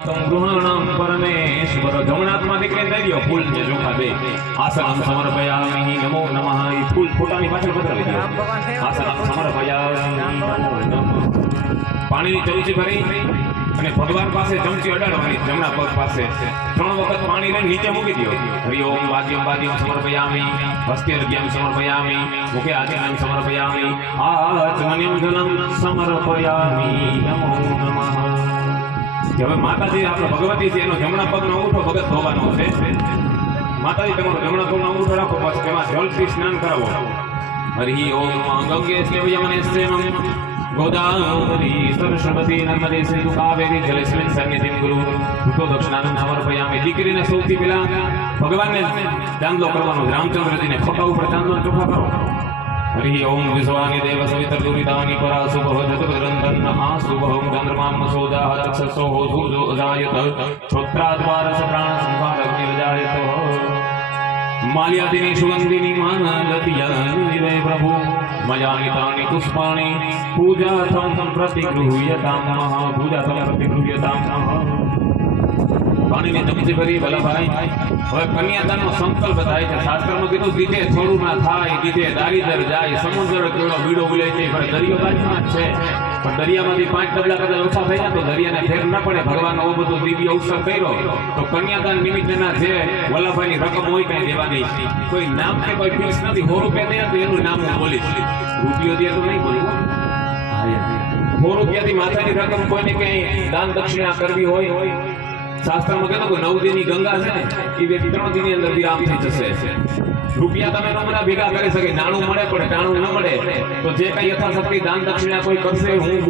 ગૃહાણામ પરમેશ્વર જમણાત્મા દીકરીને દઈ દો ફૂલ ને ચોખા બે આસનમ સમર્પયામિ નમો નમઃ એ ફૂલ ફોટાની પાછળ પધરાવી દો આસનમ સમર્પયામિ નમો નમઃ પાણીની ચમચી ભરી અને ભગવાન પાસે ચમચી અડાડવાની જમણા પગ પાસે 3 વખત પાણી લઈને નીચે મૂકી દો હરિ ઓમ વાદ્યમ સમર્પયામિ હસ્તેર્ઘ્યમ સમર્પયામિ મુખે આચમનમ સમર્પયામિ આચમનમ ધનમ સમર્પયામિ નમો નમઃ હવે માતાજી આપણે ભગવતી છે એનો જમણા પગનો અંગૂઠો ભગત ધોવાનો છે માતાજી તમારો જમણા પગનો અંગૂઠો રાખો પછી તેમાં જલથી સ્નાન કરાવો હરિ ઓમ ગંગે સ્નેવયમને સ્નેમમ ગોદાવરી સરસ્વતી નર્મદે સિંધુ કાવેરી જલેસ્મિન સન્નિધિં ગુરુ ભૂતો દક્ષિણાનમ સમર્પયામિ દીકરીને સૌથી પહેલા ભગવાનને ચાંદલો કરવાનો રામચંદ્રજીને ફોટા ઉપર ચાંદલો ચોખા કરો હરિ ઓમ વિશ્વાની દેવ સવિતર દુરિતાની પરા શુભ જગદરંધન આશુભમ ચંદ્રમામ મસોદા તક્ષસો સૂર્યો અજાયત છોત્રાદ્વારસ પ્રાણ સંહાર અગ્નિરજાયત માલ્યાદિની સુગંધિની માનલતિયાની રે પ્રભુ મયાનિતાની પુષ્પાણી પૂજાથમ પ્રતિગૃહ્યતામ પાણીની ચમચી ભરી વલ્લભાઈ હવે કન્યાદાનનો સંકલ્પ થાય છે શાસ્ત્રમાં કીધું દીધે થોડું ના થાય દીધે દારીદર જાય સમુદ્ર કેવડો બીડો ઉલે છે પણ દરિયો બાજુમાં જ છે પણ દરિયામાંથી 5 ડબલા કદાચ ઓછા થઈ જાય તો દરિયાને ફેર ન પડે ભગવાનનો આવો બધો દિવ્ય અવસર કર્યો તો કન્યાદાન નિમિત્તેના જે વલ્લભાઈની રકમ હોય કઈ દેવાની કોઈ નામ કે કોઈ ફિક્સ નથી 100 રૂપિયા દે તો એનું નામ હું બોલીશ રૂપિયો દે તો નહીં બોલું 100 રૂપિયાથી માથાની રકમ કોઈને કઈ દાન દક્ષિણા કરવી હોય શાસ્ત્રમાં કહેતો કે 9 દિનની ગંગા છે ને એ વ્યક્તિ 3 દિનની અંદર વિરામ થઈ જશે રૂપિયા તમે નમૂના ભેગા કરી શકે નાણું મળે પણ ટાણું ન મળે તો જે કઈ યથાશક્તિ દાન દક્ષિણા કોઈ કરશે હું